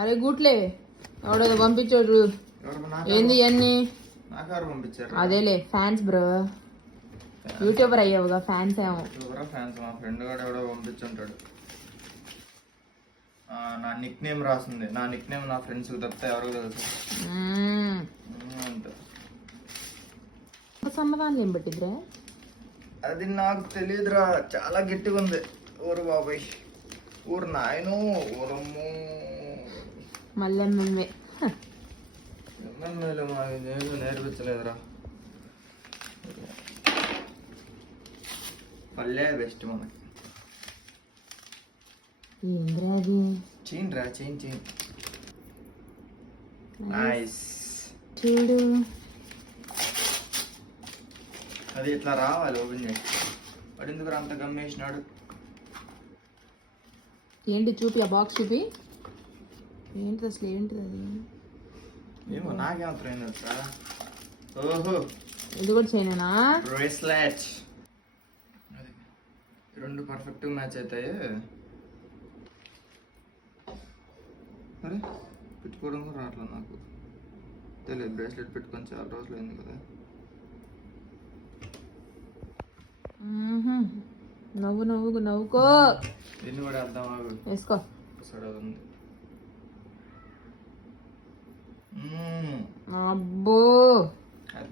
అరే గుట్లే ఎవడో పంపించాడు. ఏంది ఇవన్నీ? అదేలే ఫ్యాన్స్ బ్రో, యూట్యూబర్ అయ్యావుగా, ఫ్యాన్స్ ఏమో. ఫ్యాన్స్ మా ఫ్రెండ్ కూడా ఎవడో పంపించుంటాడు. నా నిక్ నేమ్ రాసింది. నా నిక్ నేమ్ నా ఫ్రెండ్స్ తప్పితే ఎవరికి తెలుసు. సమాధానం ఏం పెట్టిద్రా? అది నాకు తెలియదురా, చాలా గట్టిగా ఉంది. ఊరు బాబాయ్, ఊరు నాయను, ఊరమ్ము మళ్ళీ ఎమ్మెల్యే. ఎమ్మెల్యేలు మాకు నేర్పించలేదురా. పల్లె బెస్ట్ మనకి. ఏంద్రా అది? చైన్ రా, చైన్ చైన్. నైస్. చూడు అది ఇట్లా రావాలి ఓపెన్ చేసి. వాడు ఎందుకు అంత గమ్మేసినాడు? ఏంటి చూపి, ఆ బాక్స్ చూపి. ఏంటి అసలు, ఏంటిది అది? ఏమో నాకేమాత్రం ఏంటా. ఓహో, ఇది కూడా చేయనా? బ్రేస్లెట్. అది రెండు పర్ఫెక్ట్ మ్యాచ్ అవుతాయి. అరే పెట్టుకోవడం కూడా రావట్లేదు నాకు. తెలియదు, బ్రేస్లెట్ పెట్టుకొని చాలా రోజులు అయింది కదా. నవ్వు నవ్వు నవ్వుకో. దీన్ని కూడా వేద్దాం, ఆగు. వేసుకో. సడవుతుంది. అబ్బో,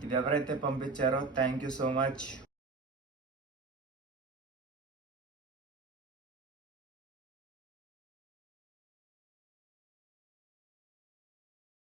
ఇది ఎవరైతే పంపించారో థ్యాంక్ యూ సో మచ్.